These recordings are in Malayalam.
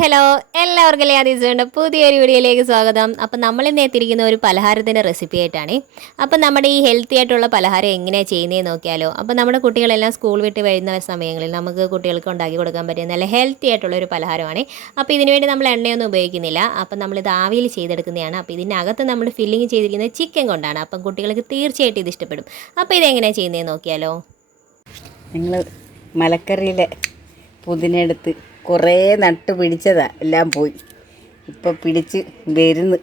ഹലോ എല്ലാവർക്കും ലിയ ടീച്ചറിൻ്റെ പുതിയൊരു വീഡിയോയിലേക്ക് സ്വാഗതം. അപ്പം നമ്മളിന്ന് എത്തിയിരിക്കുന്ന ഒരു പലഹാരത്തിൻ്റെ റെസിപ്പി ആയിട്ടാണ്. അപ്പം നമ്മുടെ ഈ ഹെൽത്തി ആയിട്ടുള്ള പലഹാരം എങ്ങനെയാണ് ചെയ്യുന്നതെന്ന് നോക്കിയാലോ. അപ്പം നമ്മുടെ കുട്ടികളെല്ലാം സ്കൂൾ വിട്ട് വരുന്ന സമയങ്ങളിൽ നമുക്ക് കുട്ടികൾക്ക് ഉണ്ടാക്കി കൊടുക്കാൻ പറ്റിയ നല്ല ഹെൽത്തി ആയിട്ടുള്ള ഒരു പലഹാരമാണ്. അപ്പോൾ ഇതിനുവേണ്ടി നമ്മൾ എണ്ണയൊന്നും ഉപയോഗിക്കുന്നില്ല. അപ്പം നമ്മളിത് ആവിയിൽ ചെയ്തെടുക്കുന്നതാണ്. അപ്പോൾ ഇതിനകത്ത് നമ്മൾ ഫില്ലിങ് ചെയ്തിരിക്കുന്നത് ചിക്കൻ കൊണ്ടാണ്. അപ്പം കുട്ടികൾക്ക് തീർച്ചയായിട്ടും ഇത് ഇഷ്ടപ്പെടും. അപ്പോൾ ഇതെങ്ങനെയാണ് ചെയ്യുന്നതെന്ന് നോക്കിയാലോ. നിങ്ങൾ മലക്കറിയിലെ പുതിന എടുത്ത് കുറേ നട്ട് പിടിച്ചതാ, എല്ലാം പോയി. ഇപ്പം പിടിച്ച് വരുന്ന്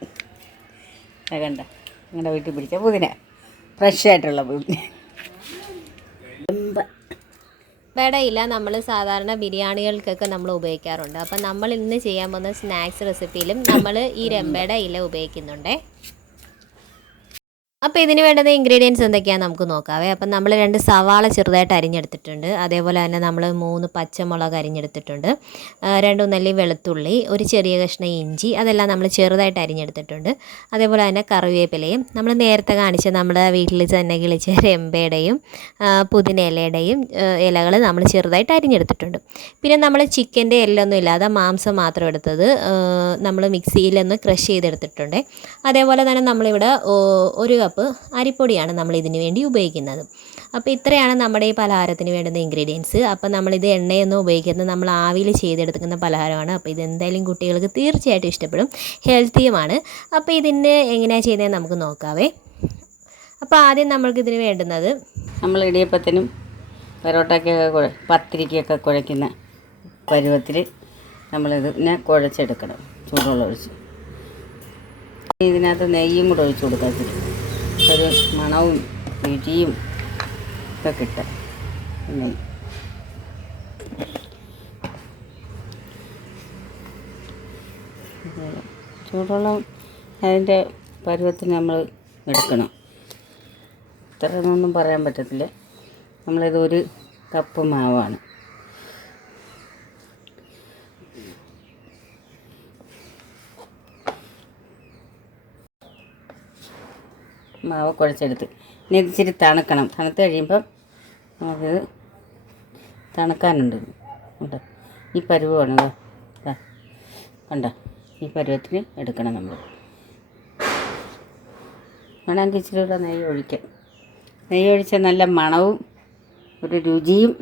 കണ്ട. നിങ്ങളുടെ വീട്ടിൽ പിടിച്ച പുതിന, ഫ്രഷ് ആയിട്ടുള്ള പുതിന. വെടയില നമ്മൾ സാധാരണ ബിരിയാണികൾക്കൊക്കെ നമ്മൾ ഉപയോഗിക്കാറുണ്ട്. അപ്പം നമ്മൾ ഇന്ന് ചെയ്യാൻ പോകുന്ന സ്നാക്സ് റെസിപ്പിയിലും നമ്മൾ ഈ രമ്പയുടെ ഇല ഉപയോഗിക്കുന്നുണ്ട്. അപ്പോൾ ഇതിന് വേണ്ടുന്ന ഇൻഗ്രീഡിയൻസ് എന്തൊക്കെയാണെന്ന് നമുക്ക് നോക്കാവേ. അപ്പം നമ്മൾ 2 സവാള ചെറുതായിട്ട് അരിഞ്ഞെടുത്തിട്ടുണ്ട്. അതേപോലെ തന്നെ നമ്മൾ 3 പച്ചമുളക് അരിഞ്ഞെടുത്തിട്ടുണ്ട്. 2 നെല്ലി വെളുത്തുള്ളി, ഒരു ചെറിയ കഷ്ണം ഇഞ്ചി, അതെല്ലാം നമ്മൾ ചെറുതായിട്ട് അരിഞ്ഞെടുത്തിട്ടുണ്ട്. അതേപോലെ തന്നെ കറിവേപ്പിലയും നമ്മൾ നേരത്തെ കാണിച്ച നമ്മുടെ വീട്ടിൽ തന്നെ കിളിച്ച രമ്പയുടെയും പുതിന ഇലയുടെയും ഇലകൾ നമ്മൾ ചെറുതായിട്ട് അരിഞ്ഞെടുത്തിട്ടുണ്ട്. പിന്നെ നമ്മൾ ചിക്കൻ്റെ എല്ലൊന്നും ഇല്ലാതെ മാംസം മാത്രം എടുത്തത് നമ്മൾ മിക്സിയിലൊന്ന് ക്രഷ് ചെയ്തെടുത്തിട്ടുണ്ട്. അതേപോലെ തന്നെ നമ്മളിവിടെ 1 കപ്പ് അരിപ്പൊടിയാണ് നമ്മൾ ഇതിന് വേണ്ടി ഉപയോഗിക്കുന്നത്. അപ്പോൾ ഇത്രയാണ് നമ്മുടെ ഈ പലഹാരത്തിന് വേണ്ടുന്ന ഇൻഗ്രീഡിയൻസ്. അപ്പോൾ നമ്മളിത് എണ്ണയൊന്നും ഉപയോഗിക്കുന്നത് നമ്മൾ ആവിയിൽ ചെയ്തെടുക്കുന്ന പലഹാരമാണ്. അപ്പോൾ ഇതെന്തായാലും കുട്ടികൾക്ക് തീർച്ചയായിട്ടും ഇഷ്ടപ്പെടും, ഹെൽത്തിയുമാണ്. അപ്പോൾ ഇതിന് എങ്ങനെയാണ് ചെയ്യുന്നതെന്ന് നമുക്ക് നോക്കാവേ. അപ്പോൾ ആദ്യം നമ്മൾക്കിതിന് വേണ്ടുന്നത്, നമ്മൾ ഇടിയപ്പത്തിനും പൊറോട്ടയ്ക്കൊക്കെ പത്തിരിക്കൊക്കെ കുഴയ്ക്കുന്ന പരുവത്തിൽ നമ്മളിതിനെ കുഴച്ചെടുക്കണം. ചൂടുവെള്ളം ഒഴിച്ച് ഇതിനകത്ത് നെയ്യും കൂടെ ഒഴിച്ച് കൊടുക്കാം. ഒരു മണവും രുചിയും ഒക്കെ കിട്ടും. നെയ്യ് ചൂടുവെള്ളം അതിൻ്റെ പരുവത്തിന് നമ്മൾ എടുക്കണം. ഇത്രയൊന്നും പറയാൻ പറ്റത്തില്ല. നമ്മളിത് 1 കപ്പ് മാവാണ്. മാവ് കുഴച്ചെടുത്ത് ഇനി ഇത് ഇച്ചിരി തണുക്കണം. തണുത്ത് കഴിയുമ്പം നമുക്കിത് തണുക്കാനുണ്ട്. കണ്ടോ, ഈ പരുവ് വേണം. കണ്ടോ, ഈ പരുവത്തിന് എടുക്കണം നമ്മൾ. വേണമെങ്കിൽ ഇച്ചിരി കൂടെ നെയ്യ് ഒഴിക്കാം. നെയ്യ് ഒഴിച്ചാൽ നല്ല മണവും ഒരു രുചിയും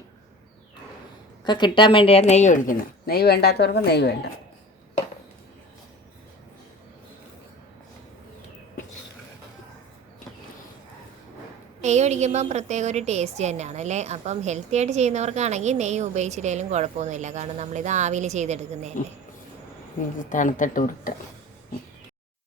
ഒക്കെ കിട്ടാൻ വേണ്ടിയാണ് നെയ്യ് ഒഴിക്കുന്നത്. നെയ്യ് വേണ്ടാത്തവർക്ക് നെയ്യ് വേണ്ട. നെയ്യ് ഒഴിക്കുമ്പം പ്രത്യേക ഒരു ടേസ്റ്റ് തന്നെയാണ് അല്ലേ. അപ്പം ഹെൽത്തി ആയിട്ട് ചെയ്യുന്നവർക്കാണെങ്കിൽ നെയ്യ് ഉപയോഗിച്ചില്ലെങ്കിലും കുഴപ്പമൊന്നുമില്ല. കാരണം നമ്മളിത് ആവിയിൽ ചെയ്തെടുക്കുന്നതല്ലേ. തണുത്തിട്ട് ഉരുട്ട.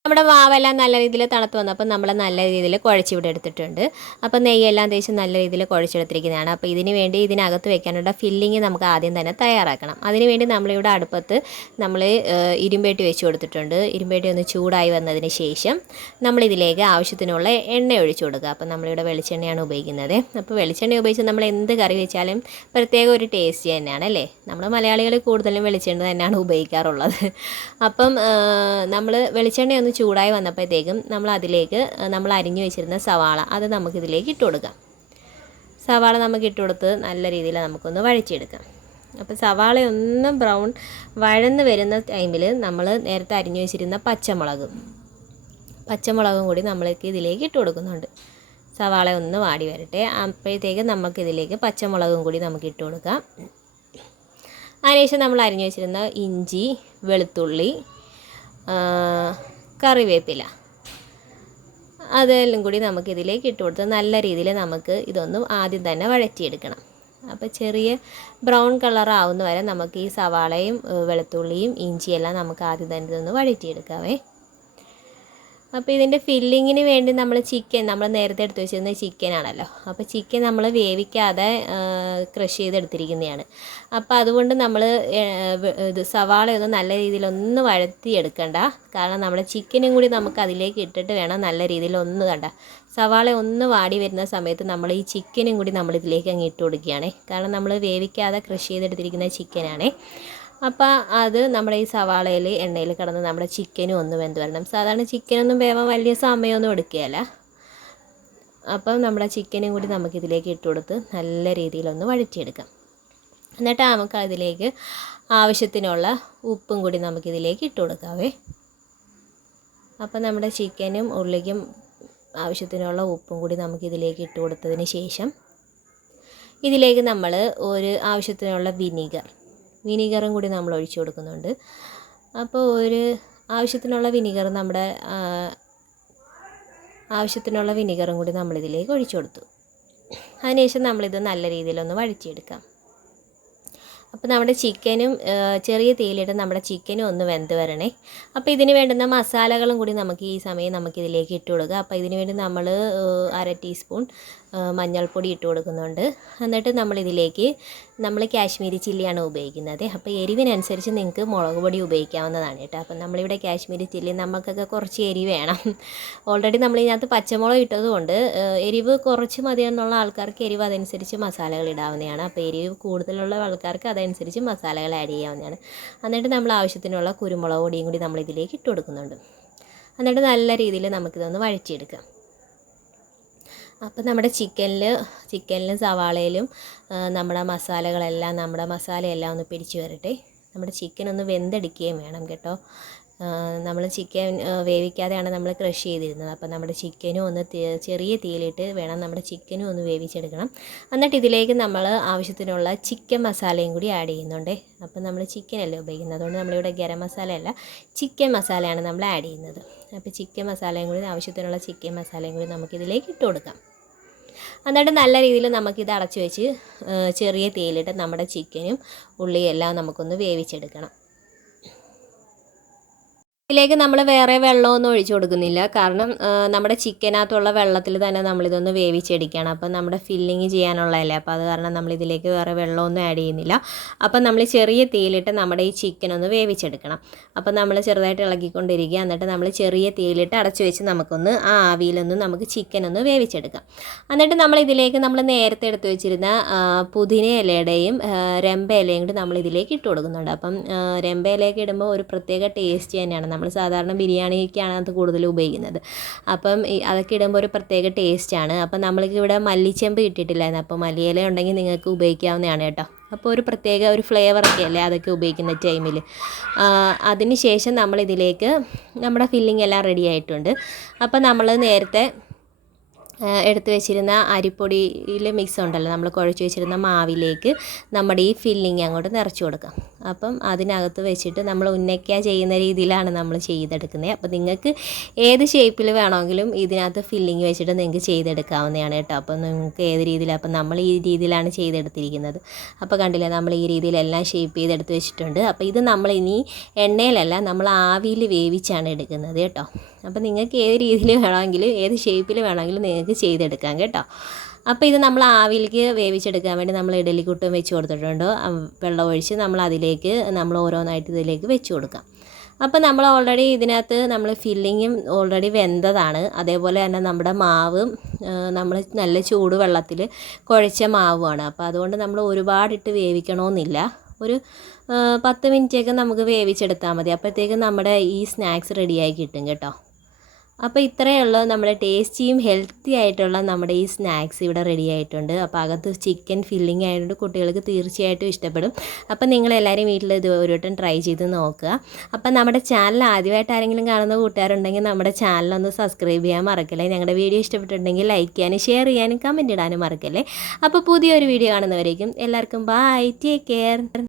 നമ്മുടെ മാവെല്ലാം നല്ല രീതിയിൽ തണുത്ത് വന്നപ്പോൾ നമ്മൾ നല്ല രീതിയിൽ കുഴച്ചിവിടെ എടുത്തിട്ടുണ്ട്. അപ്പോൾ നെയ്യെല്ലാം തേച്ച് നല്ല രീതിയിൽ കുഴച്ചെടുത്തിരിക്കുന്നതാണ്. അപ്പോൾ ഇതിന് വേണ്ടി ഇതിനകത്ത് വെക്കാനുള്ള ഫില്ലിങ് നമുക്ക് ആദ്യം തന്നെ തയ്യാറാക്കണം. അതിനുവേണ്ടി നമ്മളിവിടെ അടുപ്പത്ത് നമ്മൾ ഇരുമ്പേട്ടി വെച്ച് കൊടുത്തിട്ടുണ്ട്. ഇരുമ്പേട്ടി ഒന്ന് ചൂടായി വന്നതിന് ശേഷം നമ്മളിതിലേക്ക് ആവശ്യത്തിനുള്ള എണ്ണ ഒഴിച്ചു കൊടുക്കുക. അപ്പോൾ നമ്മളിവിടെ വെളിച്ചെണ്ണയാണ് ഉപയോഗിക്കുന്നത്. അപ്പോൾ വെളിച്ചെണ്ണ ഉപയോഗിച്ച് നമ്മൾ എന്ത് കറി വെച്ചാലും പ്രത്യേക ഒരു ടേസ്റ്റ് തന്നെയാണ് അല്ലേ. നമ്മൾ മലയാളികൾ കൂടുതലും വെളിച്ചെണ്ണ തന്നെയാണ് ഉപയോഗിക്കാറുള്ളത്. അപ്പം നമ്മൾ വെളിച്ചെണ്ണ ഒന്ന് ചൂടായി വന്നപ്പോഴത്തേക്കും നമ്മൾ അതിലേക്ക് നമ്മൾ അരിഞ്ഞു വെച്ചിരുന്ന സവാള അത് നമുക്കിതിലേക്ക് ഇട്ട് കൊടുക്കാം. സവാള നമുക്ക് ഇട്ട് കൊടുത്ത് നല്ല രീതിയിൽ നമുക്കൊന്ന് വഴച്ചെടുക്കാം. അപ്പോൾ സവാള ഒന്ന് ബ്രൗൺ വഴന്ന് വരുന്ന ടൈമിൽ നമ്മൾ നേരത്തെ അരിഞ്ഞു വെച്ചിരുന്ന പച്ചമുളകും കൂടി നമ്മൾക്ക് ഇതിലേക്ക് ഇട്ട് കൊടുക്കുന്നുണ്ട്. സവാള ഒന്ന് വാടി വരട്ടെ. അപ്പോഴത്തേക്ക് നമുക്കിതിലേക്ക് പച്ചമുളകും കൂടി നമുക്ക് ഇട്ട് കൊടുക്കാം. അതിനുശേഷം നമ്മൾ അരിഞ്ഞു വെച്ചിരുന്ന ഇഞ്ചി, വെളുത്തുള്ളി, കറിവേപ്പില അതെല്ലാം കൂടി നമുക്കിതിലേക്ക് ഇട്ട് കൊടുത്ത് നല്ല രീതിയിൽ നമുക്ക് ഇതൊന്ന് ആദ്യം തന്നെ വഴറ്റിയെടുക്കണം. അപ്പോൾ ചെറിയ ബ്രൗൺ കളർ ആവുന്ന വരെ നമുക്ക് ഈ സവാളയും വെളുത്തുള്ളിയും ഇഞ്ചിയെല്ലാം നമുക്ക് ആദ്യം തന്നെ ഇതൊന്ന് വഴറ്റിയെടുക്കാവേ. അപ്പോൾ ഇതിൻ്റെ ഫില്ലിങ്ങിന് വേണ്ടി നമ്മൾ നേരത്തെ എടുത്ത് വെച്ചിരുന്ന ചിക്കനാണല്ലോ. അപ്പോൾ ചിക്കൻ നമ്മൾ വേവിക്കാതെ ക്രഷ് ചെയ്തെടുത്തിരിക്കുന്നതാണ്. അപ്പോൾ അതുകൊണ്ട് നമ്മൾ ഇത് സവാളയൊന്നും നല്ല രീതിയിലൊന്ന് വഴറ്റിയെടുക്കണ്ട. കാരണം നമ്മുടെ ചിക്കനും കൂടി നമുക്ക് അതിലേക്ക് ഇട്ടിട്ട് വേണം നല്ല രീതിയിൽ സവാള ഒന്ന് വാടി വരുന്ന സമയത്ത് നമ്മൾ ഈ ചിക്കനും കൂടി നമ്മളിതിലേക്ക് അങ്ങ് ഇട്ട് കൊടുക്കുകയാണ്. കാരണം നമ്മൾ വേവിക്കാതെ ക്രഷ് ചെയ്തെടുത്തിരിക്കുന്ന ചിക്കനാണ്. അപ്പോൾ അത് നമ്മുടെ ഈ സവാളയിൽ എണ്ണയിൽ കിടന്ന് നമ്മുടെ ചിക്കനും ഒന്ന് വെന്ത് വരണം. സാധാരണ ചിക്കനൊന്നും വേവാൻ വലിയ സമയമൊന്നും എടുക്കുകയില്ല. അപ്പം നമ്മുടെ ചിക്കനും കൂടി നമുക്കിതിലേക്ക് ഇട്ട് കൊടുത്ത് നല്ല രീതിയിലൊന്ന് വഴറ്റിയെടുക്കാം. എന്നിട്ട് നമുക്ക് അതിലേക്ക് ആവശ്യത്തിനുള്ള ഉപ്പും കൂടി നമുക്കിതിലേക്ക് ഇട്ട് കൊടുക്കാവേ. അപ്പോൾ നമ്മുടെ ചിക്കനും ഉള്ളിക്കും ആവശ്യത്തിനുള്ള ഉപ്പും കൂടി നമുക്കിതിലേക്ക് ഇട്ട് കൊടുത്തതിന് ശേഷം ഇതിലേക്ക് നമ്മൾ ഒരു ആവശ്യത്തിനുള്ള വിനീഗറും കൂടി നമ്മൾ ഒഴിച്ചു കൊടുക്കുന്നുണ്ട്. അപ്പോൾ ഒരു ആവശ്യത്തിനുള്ള വിനീഗറും കൂടി നമ്മളിതിലേക്ക് ഒഴിച്ചു കൊടുത്തു. അതിനുശേഷം നമ്മളിത് നല്ല രീതിയിലൊന്ന് വഴറ്റിയെടുക്കാം. അപ്പോൾ നമ്മുടെ ചിക്കനും ചെറിയ തീയിലിട്ട് നമ്മുടെ ചിക്കനും ഒന്ന് വെന്ത് വരണേ. അപ്പോൾ ഇതിന് വേണ്ടുന്ന മസാലകളും കൂടി നമുക്ക് ഈ സമയം നമുക്കിതിലേക്ക് ഇട്ട് കൊടുക്കുക. അപ്പോൾ ഇതിന് വേണ്ടി നമ്മൾ 1/2 ടീസ്പൂൺ മഞ്ഞൾപ്പൊടി ഇട്ട് കൊടുക്കുന്നുണ്ട്. എന്നിട്ട് നമ്മൾ കാശ്മീരി ചില്ലിയാണ് ഉപയോഗിക്കുന്നത്. അപ്പോൾ എരിവിനനുസരിച്ച് നിങ്ങൾക്ക് മുളക് പൊടി ഉപയോഗിക്കാവുന്നതാണ് കേട്ടോ. അപ്പം നമ്മളിവിടെ കാശ്മീരി ചില്ലി നമുക്കൊക്കെ കുറച്ച് എരിവ് വേണം. ഓൾറെഡി നമ്മളിതിനകത്ത് പച്ചമുളക് ഇട്ടതുകൊണ്ട് എരിവ് കുറച്ച് മതിയെന്നുള്ള ആൾക്കാർക്ക് എരിവ് അതനുസരിച്ച് മസാലകൾ ഇടാവുന്നതാണ്. അപ്പോൾ എരിവ് കൂടുതലുള്ള ആൾക്കാർക്ക് അതനുസരിച്ച് മസാലകൾ ആഡ് ചെയ്യാവുന്നതാണ്. എന്നിട്ട് നമ്മൾ ആവശ്യത്തിനുള്ള കുരുമുളക് പൊടിയും കൂടി നമ്മളിതിലേക്ക് ഇട്ട് കൊടുക്കുന്നുണ്ട്. എന്നിട്ട് നല്ല രീതിയിൽ നമുക്കിതൊന്ന് വഴറ്റിയെടുക്കാം. അപ്പോൾ നമ്മുടെ ചിക്കനിലും സവാളയിലും നമ്മുടെ മസാലയെല്ലാം ഒന്ന് പിടിച്ച് വരട്ടെ. നമ്മുടെ ചിക്കൻ ഒന്ന് വെന്തെടുക്കുകയും വേണം കേട്ടോ. നമ്മൾ ചിക്കൻ വേവിക്കാതെയാണ് നമ്മൾ ക്രഷ് ചെയ്തിരുന്നത്. അപ്പോൾ നമ്മുടെ ചിക്കനും ഒന്ന് ചെറിയ തീയിലിട്ട് വേണം നമ്മുടെ ചിക്കനും ഒന്ന് വേവിച്ചെടുക്കണം. എന്നിട്ട് ഇതിലേക്ക് നമ്മൾ ആവശ്യത്തിനുള്ള ചിക്കൻ മസാലയും കൂടി ആഡ് ചെയ്യുന്നുണ്ട്. അപ്പോൾ നമ്മൾ ചിക്കനല്ലേ ഉപയോഗിക്കുന്നത്, അതുകൊണ്ട് നമ്മളിവിടെ ഗരം മസാലയല്ല ചിക്കൻ മസാലയാണ് നമ്മൾ ആഡ് ചെയ്യുന്നത്. അപ്പോൾ ആവശ്യത്തിനുള്ള ചിക്കൻ മസാലയും കൂടി നമുക്കിതിലേക്ക് ഇട്ട് കൊടുക്കാം. എന്നിട്ട് നല്ല രീതിയിൽ നമുക്കിത് അടച്ചു വെച്ച് ചെറിയ തീയിലിട്ട് നമ്മുടെ ചിക്കനും ഉള്ളിയും എല്ലാം നമുക്കൊന്ന് വേവിച്ചെടുക്കണം. ഇതിലേക്ക് നമ്മൾ വേറെ വെള്ളമൊന്നും ഒഴിച്ചു കൊടുക്കുന്നില്ല. കാരണം നമ്മുടെ ചിക്കനകത്തുള്ള വെള്ളത്തിൽ തന്നെ നമ്മളിതൊന്ന് വേവിച്ചെടുക്കുകയാണ്. അപ്പം നമ്മുടെ ഫില്ലിങ് ചെയ്യാനുള്ളതല്ലേ, അപ്പോൾ അത് കാരണം നമ്മളിതിലേക്ക് വേറെ വെള്ളമൊന്നും ആഡ് ചെയ്യുന്നില്ല. അപ്പം നമ്മൾ ചെറിയ തീയിലിട്ട് നമ്മുടെ ഈ ചിക്കൻ ഒന്ന് വേവിച്ചെടുക്കണം. അപ്പം നമ്മൾ ചെറുതായിട്ട് ഇളക്കിക്കൊണ്ടിരിക്കുക. എന്നിട്ട് നമ്മൾ ചെറിയ തീയിലിട്ട് അടച്ചു വെച്ച് നമുക്കൊന്ന് ആ ആവിയിലൊന്ന് നമുക്ക് ചിക്കൻ ഒന്ന് വേവിച്ചെടുക്കാം. എന്നിട്ട് നമ്മളിതിലേക്ക് നമ്മൾ നേരത്തെ എടുത്ത് വെച്ചിരുന്ന പുതിന ഇലയുടെയും രമ്പ ഇലയും കൂടി നമ്മളിതിലേക്ക് ഇട്ട് കൊടുക്കുന്നുണ്ട്. അപ്പം രമ്പ ഇലയൊക്കെ ഇടുമ്പോൾ ഒരു പ്രത്യേക ടേസ്റ്റ് തന്നെയാണ്. നമ്മൾ സാധാരണ ബിരിയാണിക്കാണ് അത് കൂടുതൽ ഉപയോഗിക്കുന്നത്. അപ്പം അതൊക്കെ ഇടുമ്പോൾ ഒരു പ്രത്യേക ടേസ്റ്റാണ്. അപ്പം നമ്മൾക്ക് ഇവിടെ മല്ലിച്ചെമ്പ് കിട്ടിയിട്ടില്ലായിരുന്നു. അപ്പോൾ മല്ലിയില ഉണ്ടെങ്കിൽ നിങ്ങൾക്ക് ഉപയോഗിക്കാവുന്നതാണ് കേട്ടോ. അപ്പോൾ ഒരു പ്രത്യേക ഒരു ഫ്ലേവറൊക്കെ അല്ലേ അതൊക്കെ ഉപയോഗിക്കുന്ന ടൈമിൽ. അതിന് ശേഷം നമ്മളിതിലേക്ക് നമ്മുടെ ഫില്ലിംഗ് എല്ലാം റെഡി ആയിട്ടുണ്ട്. അപ്പോൾ നമ്മൾ നേരത്തെ എടുത്ത് വെച്ചിരുന്ന അരിപ്പൊടിയിൽ മിക്സ് ഉണ്ടല്ലോ, നമ്മൾ കുഴച്ച് വെച്ചിരുന്ന മാവിലേക്ക് നമ്മുടെ ഈ ഫില്ലിങ് അങ്ങോട്ട് നിറച്ച് കൊടുക്കാം. അപ്പം അതിനകത്ത് വെച്ചിട്ട് നമ്മൾ ഉന്നക്ക ചെയ്യുന്ന രീതിയിലാണ് നമ്മൾ ചെയ്തെടുക്കുന്നത്. അപ്പോൾ നിങ്ങൾക്ക് ഏത് ഷേപ്പിൽ വേണമെങ്കിലും ഇതിനകത്ത് ഫില്ലിങ് വെച്ചിട്ട് നിങ്ങൾക്ക് ചെയ്തെടുക്കാവുന്നതാണ് കേട്ടോ. അപ്പോൾ നിങ്ങൾക്ക് ഏത് രീതിയിലാണ്, അപ്പം നമ്മൾ ഈ രീതിയിലാണ് ചെയ്തെടുത്തിരിക്കുന്നത്. അപ്പോൾ കണ്ടില്ലേ, നമ്മൾ ഈ രീതിയിലെല്ലാം ഷേപ്പ് ചെയ്തെടുത്ത് വെച്ചിട്ടുണ്ട്. അപ്പോൾ ഇത് നമ്മൾ ഇനി എണ്ണയിലല്ല, നമ്മൾ ആവിയിൽ വേവിച്ചാണ് എടുക്കുന്നത് കേട്ടോ. അപ്പോൾ നിങ്ങൾക്ക് ഏത് രീതിയിൽ വേണമെങ്കിലും ഏത് ഷേപ്പിൽ വേണമെങ്കിലും നിങ്ങൾക്ക് ചെയ്തെടുക്കാം കേട്ടോ. അപ്പോൾ ഇത് നമ്മൾ ആവിയിലേക്ക് വേവിച്ചെടുക്കാൻ വേണ്ടി നമ്മൾ ഇഡലിക്കുട്ടും വെച്ച് കൊടുത്തിട്ടുണ്ട്. വെള്ളം ഒഴിച്ച് നമ്മൾ ഓരോന്നായിട്ട് ഇതിലേക്ക് വെച്ച് കൊടുക്കാം. അപ്പോൾ നമ്മൾ ഓൾറെഡി ഇതിനകത്ത് നമ്മൾ ഫില്ലിങ്ങും ഓൾറെഡി വെന്തതാണ്. അതേപോലെ തന്നെ നമ്മുടെ മാവ് നമ്മൾ നല്ല ചൂട് വെള്ളത്തിൽ കുഴച്ച മാവുമാണ്. അപ്പോൾ അതുകൊണ്ട് നമ്മൾ ഒരുപാടിട്ട് വേവിക്കണമെന്നില്ല. ഒരു 10 മിനിറ്റൊക്കെ നമുക്ക് വേവിച്ചെടുത്താൽ മതി. അപ്പോഴത്തേക്കും നമ്മുടെ ഈ സ്നാക്സ് റെഡിയായി കിട്ടും കേട്ടോ. അപ്പോൾ ഇത്രയേ ഉള്ളൂ, നമ്മുടെ ടേസ്റ്റിയും ഹെൽത്തി ആയിട്ടുള്ള നമ്മുടെ ഈ സ്നാക്സ് ഇവിടെ റെഡി ആയിട്ടുണ്ട്. അപ്പോൾ അകത്ത് ചിക്കൻ ഫില്ലിംഗ് ആയതുകൊണ്ട് കുട്ടികൾക്ക് തീർച്ചയായിട്ടും ഇഷ്ടപ്പെടും. അപ്പോൾ നിങ്ങളെല്ലാവരും വീട്ടിൽ ഇത് ഒരു വട്ടം ട്രൈ ചെയ്ത് നോക്കുക. അപ്പോൾ നമ്മുടെ ചാനൽ ആദ്യമായിട്ട് ആരെങ്കിലും കാണുന്ന കൂട്ടുകാരുണ്ടെങ്കിൽ നമ്മുടെ ചാനലൊന്ന് സബ്സ്ക്രൈബ് ചെയ്യാൻ മറക്കല്ലേ. ഞങ്ങളുടെ വീഡിയോ ഇഷ്ടപ്പെട്ടിട്ടുണ്ടെങ്കിൽ ലൈക്ക് ചെയ്യാനും ഷെയർ ചെയ്യാനും കമൻറ്റ് ഇടാനും മറക്കല്ലേ. അപ്പോൾ പുതിയൊരു വീഡിയോ കാണുന്നവരേക്കും എല്ലാവർക്കും ബൈ, ടേക്ക് കെയർ.